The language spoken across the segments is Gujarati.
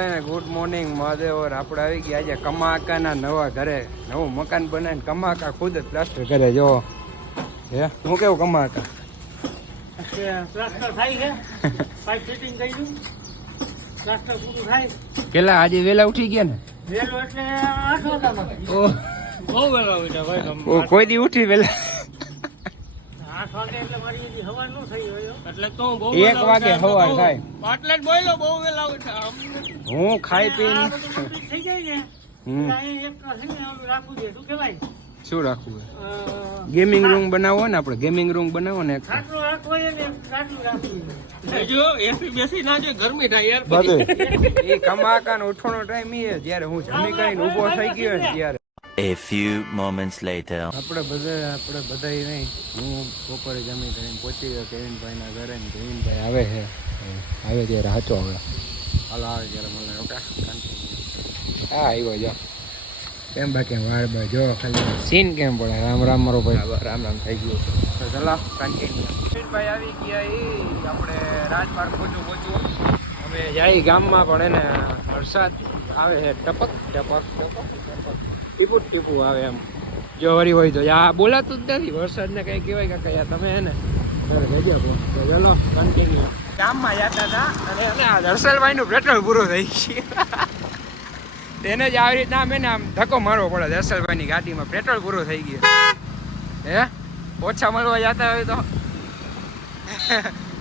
ગુડ મોર્નિંગ મહાદેવ આપણે આવી ગયા આજે કમાકાના નવા ઘરે. નવું મકાન બનાવીને કમાકા ખુદ જ પ્લાસ્ટર કરે જો. હે? હું કેવું કમાકા? પેલા આજે વેલા ઉઠી ગયા ને? વેલો એટલે આઠ વાગ્યામાં. ઓ. બહુ વેલો ઉઠ્યા ભાઈ કોઈ દી ઉઠી વેલા આઠ વાગે એટલે મારી હજી હવા ન થઈ હોય એટલે તો બહુ એક વાગે સવાર થાય. એટલે જ બોલ્યો બહુ વેલા હું ખાઈ પી થઈ જાય ને શું રાખવું ગેમિંગ રૂમ બનાવો ને આપણે ગેમિંગ રૂમ બનાવો ને જો એસી બેસી ના જો ગરમી થાય યાર બધું. એ કમાકાનો ઉઠવાનો ટાઈમ એ જ્યારે હું જમી કરીને ઊભો થઈ ગયો ત્યારે. A few moments later. આપણે બધા આપણે બધા નહીં. હું બપોરે જમી કરીને પહોંચી ગયો કેવિનભાઈના ઘરે ને કેવિનભાઈ આવે છે. આવે ત્યારે હાચો હવે હાલો આવે ત્યારે મને ઓકા હા આવ્યો જો. કેમ બાકી? વાળ બા જો ખાલી સીન કેમ પડે? રામ રામ મારો ભાઈ. રામ રામ થઈ ગયો. તો ચલો કન્ટિન્યુ કેવિનભાઈ આવી ગયા એ આપણે રાજપાર્ક પહોંચ્યું પહોંચું અમે જાય ગામમાં પણ એને વરસાદ આવે છે. ટપક ટપક ટપક. ટીપુ ટીપુ આવે એમ. જો વરી હોય તો. આ બોલાતું જ નથી. વરસાદને કઈ કહેવાય કે કયા તમે એને ચલો કન્ટિન્યુ ગામમાં જતા હતા અને અમે આ દર્શનભાઈનું પેટ્રોલ પૂરું થઈ ગયું. તેને જ આવી રીતના અમે આમ ધક્કો મારવો પડે દર્શનભાઈની ગાડીમાં પેટ્રોલ પૂરું થઈ ગયું. હે? ઓછા મળવા જતા હોય તો.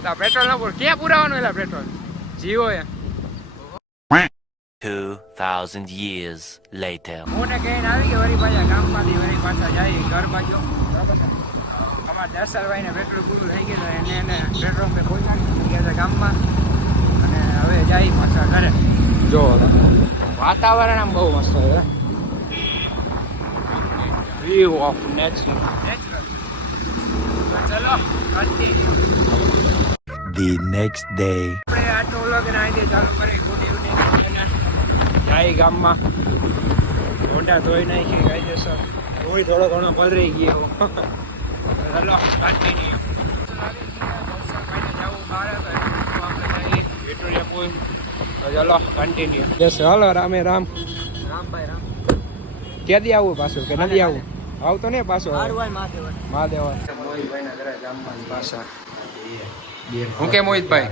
પેટ્રોલ ના પૂરું ક્યાં પુરાવાનું એલા પેટ્રોલ? જીવો એ 2000 years later. હું ને કહીને આવી કે વરી પાછા ગામમાંથી વરી પાછા જાય ઘર બાજુ બરાબર છે અમારા દર્શનભાઈને પેટ્રોલ પૂરું થઈ ગયું તો એને એને પેટ્રોલ પે પહોંચાડી ગયા હતા ગામમાં અને હવે જાય પાછા ઘરે જો વાતાવરણ આમ બહુ મસ્ત છે વ્યૂ ઓફ નેચરલ ચલો continue. The next day. આપણે આટલો વ્લોગ ને અહીંથી ચાલુ કરી ગુડ ગામમાં. મોઢા ધોઈ નાખી કાયદેસર. ધોઈ થોડો ઘણો પલરી ગયો. ચલો કન્ટિન્યુ ચલો કન્ટિન્યુ હાલો રામે રામ. રામભાઈ રામ. ક્યાંથી આવું પાછું કે નથી આવું? આવતો ને પાછો. મહાદેવ મોહિતભાઈના ઘરે ગામમાં પાછા. હું કે મોહિતભાઈ?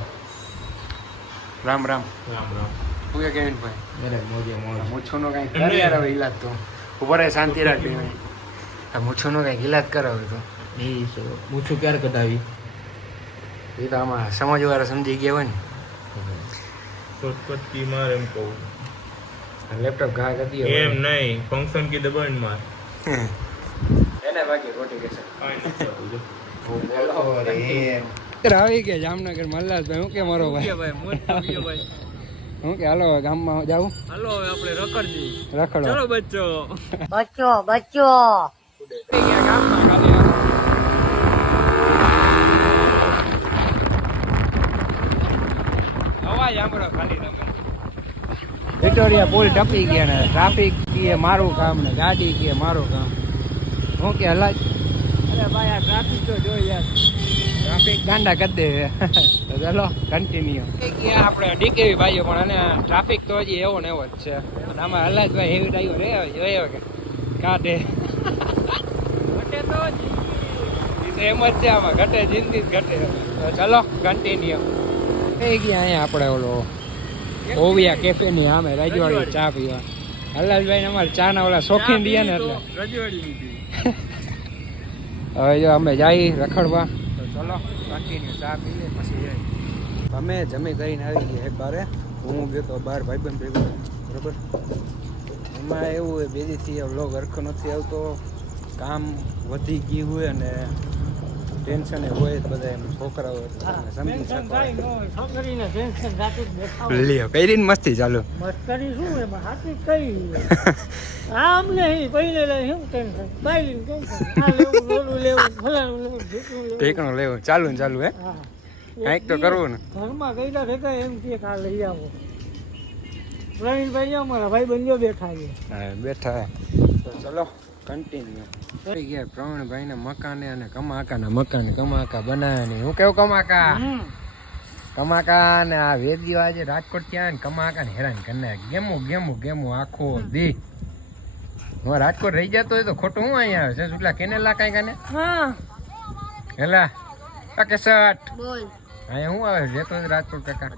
રામ રામ. રામ રામ. હું કે કેવિનભાઈ અરે મોજે મોજ મૂછોનો કઈ કર યાર હવે ઈલાજ તો ઉપર શાંતિ રાખી આ મૂછોનો કઈ ઈલાજ કર હવે તો એ છે મૂછું ક્યારે કઢાવી એ તો આમાં સમજવાળા સમજી ગયા હોય શોર્ટકટ કી માર એમ કહું ને લેપટોપ ઘા કરી દો એમ નહીં ફંક્શન કી દબાણ માર એને બાકી રોટી કે જો. આવી ગયા જામનગર મલ્લાસભાઈ હું કે મારો ભાઈ ભાઈ કરીએ ભાઈ હું કે હાલો ગામમાં જાવું હાલો આપણે રખડજી. રખડો. ચલો બચ્ચો. બચ્ચો બચ્ચો. ગામમાં ખાલી અવાજ સાંભળો ખાલી વિક્ટોરિયા પુલ ટપી ગયા ને ટ્રાફિક કે મારું કામ ને ગાડી કે મારું કામ. હું કે હલાજ ભાઈ આ ટ્રાફિક તો જોઈ યાર કરી દે ચલો કન્ટિન્યુ આપણે ડીકેવી પણ અને ટ્રાફિક તો હજી એવો ને એવો જ છે આમાં હલાજભાઈ હેવી ડ્રાઈવર રે જોયો કે એમ જ આમાં ઘટે જિંદગી જ ઘટે ચલો કન્ટિન્યુ થઈ ગયા અહીંયા આપણે ઓલો ઓવિયા કેફે ની સામે રાજવાડી ચા પીવા હલાલભાઈ ને અમારે ચા ના ઓલા શોખીન રહ્યા ને એટલે રજવાડી હવે જો અમે જઈ રખડવા. તો ચલો કન્ટિન્યુ ચા પી લે પછી અમે જમી કરીને આવી ગયા એક બારે. હું ગયો તો બાર ભાઈબંધ ભેગો બરોબર? એમાં એવું હોય બે દીથી વ્લોગ હરખો નથી આવતો. કામ વધી ગયું હોય અને ટેન્શન એ હોય તો બધા એમ છોકરાઓ સમજી શકો લ્યો કરીને મસ્તી ચાલુ. મસ્કરી શું એમાં હાથી કઈ આમ નહીં પૈલે લે શું ટેન્શન? બાયલી ટેન્શન. આ લેવું લેવું ફલાણું લેવું ઢીકણું લેવું. ચાલુ ને ચાલુ હે? હા. કાંઈક તો કરવું ને. ઘરમાં ગયેલા રહેતા એમ કે આ લઈ આવો. પ્રવીણભાઈ અમારા ભાઈ બંધો બેઠા છે. હા બેઠા. તો ચલો. કન્ટિન્યુ થઈ ગયા પ્રવણભાઈ ના મકાને અને કમાકાના મકાન કમાકા બનાવ્યા નહીં હું કેવું કમાકા? કમાકા ને આ વેદીઓ આજે રાજકોટ ત્યાં ને કમાકા ને હેરાન કરી ગેમો ગેમો ગેમો આખો દી. હું રાજકોટ રહી જતો હોય તો ખોટું હું અહીંયા આવે? છે સુટલા કેનેલા કઈ કાને હા. હેલા. આ શર્ટ. અહીંયા હું આવે? જતો હોય રાજકોટ કાકા.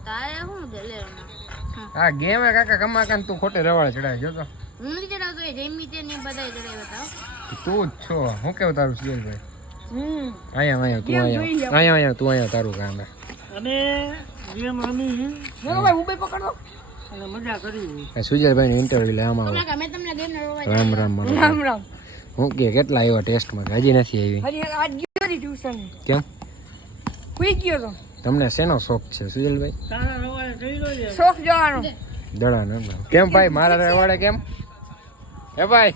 આ ગેમ કાકા કમાકા ને તું ખોટે રવાડે ચડાવે. જોતો. હું નથી ચડાવતો એ જમી તે ને બધા ચડાવ્યો હતા તું જ છો. હું કેવું તારું સુજલભાઈ હમ. અહીંયા અહીંયા તું અહીંયા. અહીંયા અહીંયા તું અહીંયા તારું કામ હે? ગેમ રમી ભાઈ મોબાઈલ પકડો અને મજા કરી સુજલભાઈ નું ઇન્ટરવ્યુ લે આમાં તમને ગેમ નો રોવા રામ રામ. રામ રામ. હું કે કેટલા આવ્યા ટેસ્ટમાં હજી નથી આવી. હજી આજ ગયો હતી ટ્યુશન. કેમ? હુઈ ગયો તો. તમને શેનો શોખ છે સુજલભાઈ? તારા રવાડે થઈ લો છે. શોખ જવાનો. દડા કેમ ભાઈ મારા રવાડે કેમ? હે ભાઈ?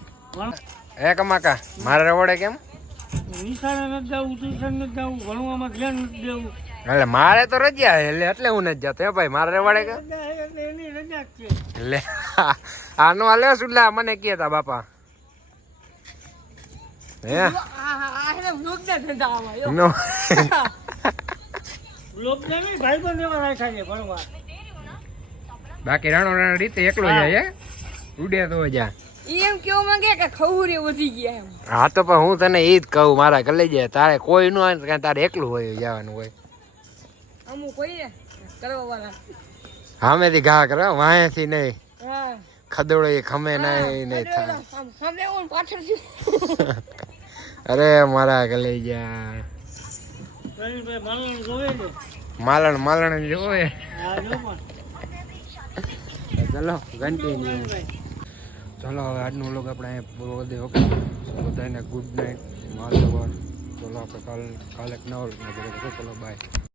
હે. કમાકા મારે રવડે કેમ? નિશાળે નથી જવું ટ્યુશન નથી જવું ભણવામાં ધ્યાન નથી દેવું. એટલે મારે તો રજા એટલે એટલે હું નથી જતો. હે ભાઈ મારે રવાડે કે? એટલે એની રજા છે. એટલે આનો હાલે સુલા મને કહે તા બાપા. હે? નો. બાકી રાણો રાણો રીતે એકલો જાય હે? ઉડે તો જા એમ કેવું માંગે કે ખવરે વધી ગયા એમ. હા તો પણ હું તને એ જ કહું મારા કલેજે જાય. તારે કોઈ ન હોય કાંઈ તારે એકલું હોય જવાનું હોય. અમુક કોઈ ને કરવા વાળા સામેથી ઘા કરે વાંહેથી નહીં. હા. ખદડો એ ખમે નહીં નહીં થાય. અરે મારા કલેજા માલણ માલણ માલણ જોવે. જો પણ. ચલો પ્રવીણભાઈ ચલો, હવે આજનું લોક આપણે અહીંયા પૂરો કરી દઈએ ઓકે બધાને ગુડ નાઇટ માલ ચલો, આપણે કાલ, કાલે એક નવો ચલો બાય